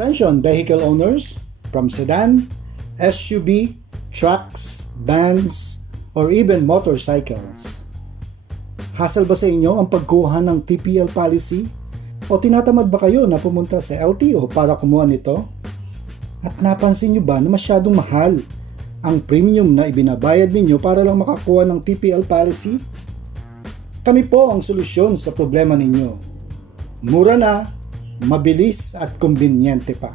Attention vehicle owners from sedan, SUV, trucks, vans, or even motorcycles. Hassle ba sa inyo ang pagkuha ng TPL policy? O tinatamad ba kayo na pumunta sa LTO para kumuha nito? At napansin nyo ba na masyadong mahal ang premium na ibinabayad ninyo para lang makakuha ng TPL policy? Kami po ang solusyon sa problema ninyo. Mura na, mabilis at kumbinyente pa.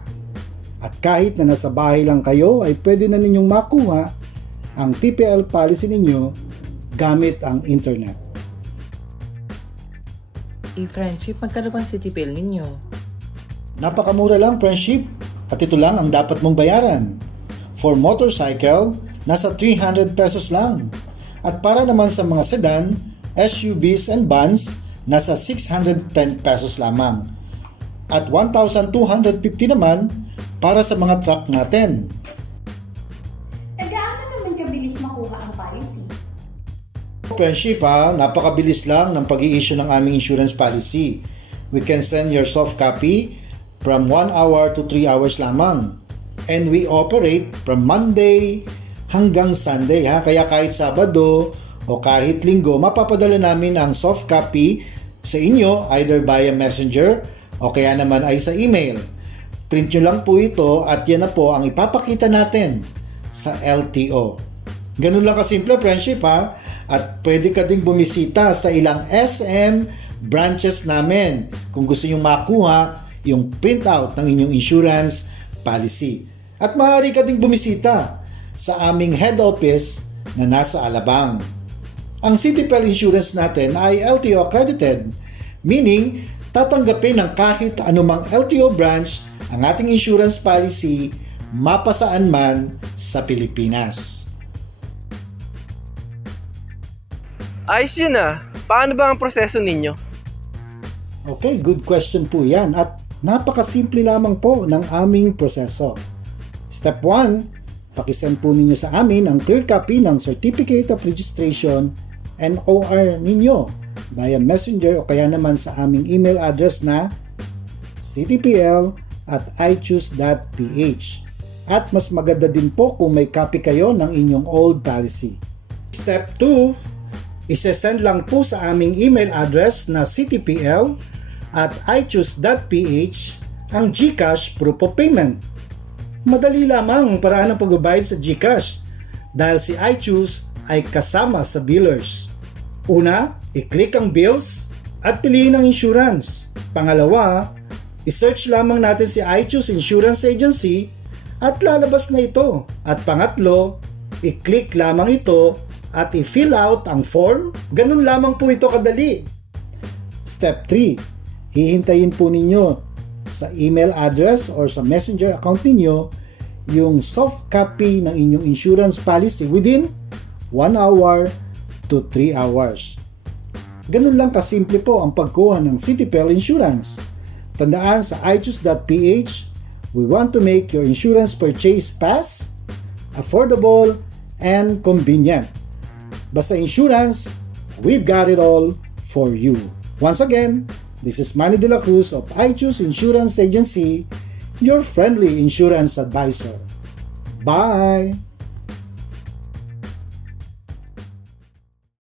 At kahit na nasa bahay lang kayo ay pwede na ninyong makuha ang TPL policy ninyo gamit ang internet. Friendship, magkano bang si TPL ninyo? Napakamura lang, friendship, at ito lang ang dapat mong bayaran. For motorcycle, nasa 300 pesos lang. At para naman sa mga sedan, SUVs and vans, nasa 610 pesos lamang. At 1,250 naman para sa mga truck natin. Gaano naman kabilis makuha ang policy? Friendship napakabilis lang ng pag-i-issue ng aming insurance policy. We can send your soft copy from 1 hour to 3 hours lamang. And we operate from Monday hanggang Sunday Kaya kahit Sabado o kahit Linggo, mapapadala namin ang soft copy sa inyo either via messenger o kaya naman ay sa email. Print nyo lang po ito at yan na po ang ipapakita natin sa LTO. Ganun lang kasimple, friendship At pwede ka ding bumisita sa ilang SM branches namin kung gusto nyo makuha yung printout ng inyong insurance policy. At maaari ka ding bumisita sa aming head office na nasa Alabang. Ang CTPL insurance natin ay LTO accredited, meaning tatanggapin ng kahit anumang LTO branch ang ating insurance policy mapasaan man sa Pilipinas. Ayos yun Paano ba ang proseso ninyo? Okay, good question po yan at napakasimple lamang po ng aming proseso. Step 1, pakisend po ninyo sa amin ang clear copy ng Certificate of Registration and OR ninyo via messenger o kaya naman sa aming email address na ctpl@ichoose.ph. At mas maganda din po kung may copy kayo ng inyong old policy. Step 2, isesend lang po sa aming email address na ctpl@ichoose.ph ang GCash proof of payment. Madali lamang ang paraan ng pagbabayad sa GCash dahil si iChoose ay kasama sa billers. Una, i-click ang bills at piliin ang insurance. Pangalawa, i-search lamang natin si iChoose Insurance Agency at lalabas na ito. At pangatlo, i-click lamang ito at i-fill out ang form. Ganun lamang po ito kadali. Step 3, hihintayin po ninyo sa email address or sa messenger account ninyo yung soft copy ng inyong insurance policy within 1 hour to 3 hours. Ganun lang kasimple po ang pagkuha ng CTPL insurance. Tandaan sa ichoose.ph, we want to make your insurance purchase fast, affordable, and convenient. Basta insurance, we've got it all for you. Once again, this is Manny De La Cruz of iChoose Insurance Agency, your friendly insurance advisor. Bye!